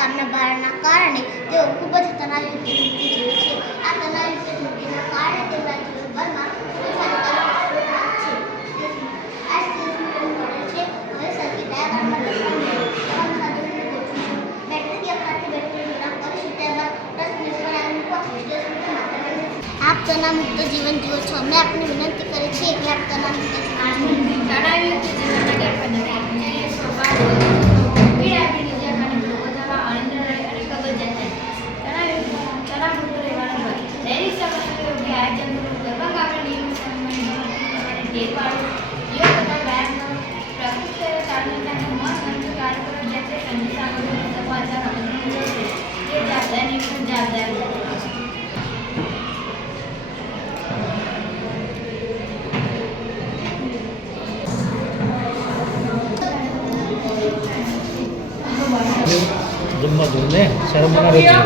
કામના ભારણના કારણે તેઓ ખૂબ જ તણાવયુક્ત જિંદગી જીવે છે. આ તણાવયુક્ત જિંદગીના કારણે તેમના જીવનભરમાં આ સ્થિતિ મળે છે. હવે સર્કિટ ડાયાગ્રામમાં તમામ સાધનોને ગોઠવું છું. બેટરી આપવાથી બેટરી વિરામ કરીશું. ત્યારબાદ 10 મિનિટ પર આવી મૂકવા આપ તણાવમુક્ત જીવન જીવો છો. અમે આપને વિનંતી કરીએ છીએ કે આપ તણાવમુક્ત તણાવયુક્ત જીવનના ગેરફાયદા સ્વભાવ પીડાપીડી જેમ અને વધારવા અનિદ્રા રહે અને કબજિયાત થાય. તણાવમુક્ત રહેવાનો હોય દૈનિક સમસ્યાઓ યોગ્ય આયોજન કરવું, ગરબા ગામના નિયમિત સમયે ટેવ પાડવું, યોગ તથા વ્યાયામ પ્રકૃતિ તાલમેલના મન ગમતું કાર્ય કરવા જેમ કે સંગીત સામગ્રી સમાચાર અભિનંદન છે તે જવાબદારી જવાબદારી જમવા દો ને શરમ ના રહેજો.